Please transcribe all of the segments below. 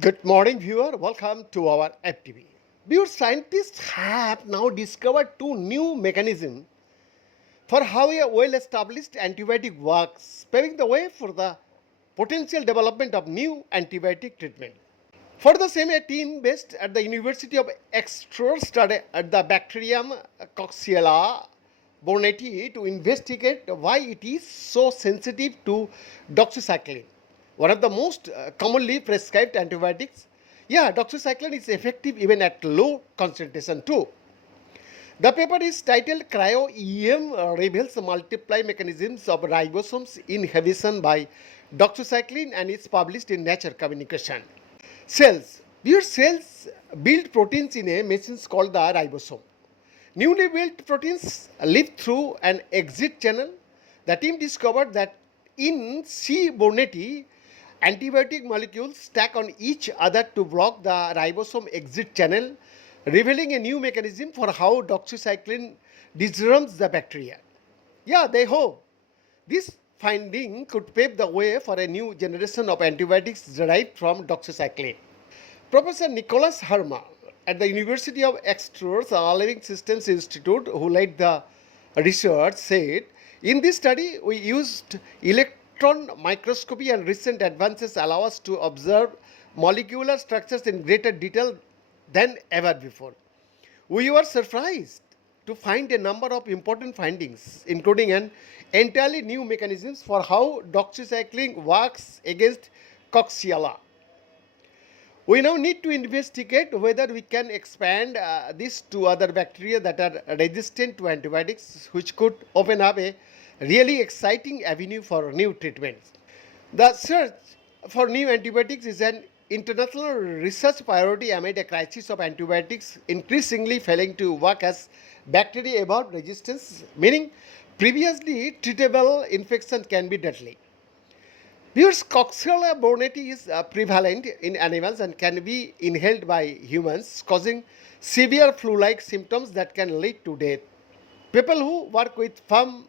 Good morning, viewer. Welcome to our FTV. Viewer, scientists have now discovered two new mechanisms for how a well-established antibiotic works, paving the way for the potential development of new antibiotic treatment. For the same, a team based at the University of Exeter studied at the bacterium Coxiella borneti to investigate why it is so sensitive to doxycycline, one of the most commonly prescribed antibiotics. Yeah, doxycycline is effective even at low concentration too. The paper is titled Cryo-EM Reveals Multiply Mechanisms of Ribosomes Inhibition by Doxycycline and is published in Nature Communication. Cells. Your cells build proteins in a machine called the ribosome. Newly built proteins live through an exit channel. The team discovered that in C. borneti, antibiotic molecules stack on each other to block the ribosome exit channel, revealing a new mechanism for how doxycycline disrupts the bacteria. Yeah, they hope this finding could pave the way for a new generation of antibiotics derived from doxycycline. Professor Nicholas Harma at the University of Exeter's Living Systems Institute, who led the research, said, in this study, we used electron microscopy and recent advances allow us to observe molecular structures in greater detail than ever before. We were surprised to find a number of important findings, including an entirely new mechanisms for how doxycycline works against Coxiella. We now need to investigate whether we can expand this to other bacteria that are resistant to antibiotics, which could open up a really exciting avenue for new treatments. The search for new antibiotics is an international research priority amid a crisis of antibiotics increasingly failing to work as bacteria evolve resistance, meaning previously treatable infection can be deadly. Because Coxiella borneti is prevalent in animals and can be inhaled by humans, causing severe flu-like symptoms that can lead to death. People who work with farm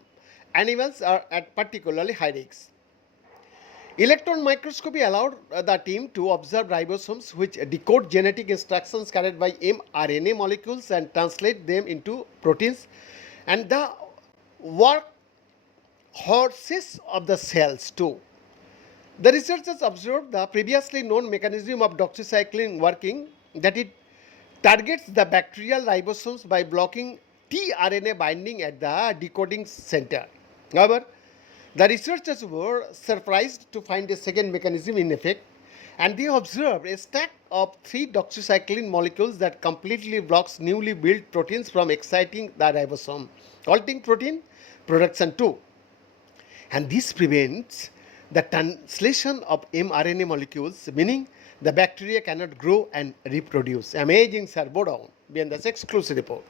animals are at particularly high risk. Electron microscopy allowed the team to observe ribosomes which decode genetic instructions carried by mRNA molecules and translate them into proteins, and the workhorses of the cells too. The researchers observed the previously known mechanism of doxycycline working, that it targets the bacterial ribosomes by blocking tRNA binding at the decoding center. However, the researchers were surprised to find a second mechanism in effect, and they observed a stack of three doxycycline molecules that completely blocks newly built proteins from exciting the ribosome, halting protein production too. And this prevents the translation of mRNA molecules, meaning the bacteria cannot grow and reproduce. Amazing, sir. Bow down. Behind this exclusive report.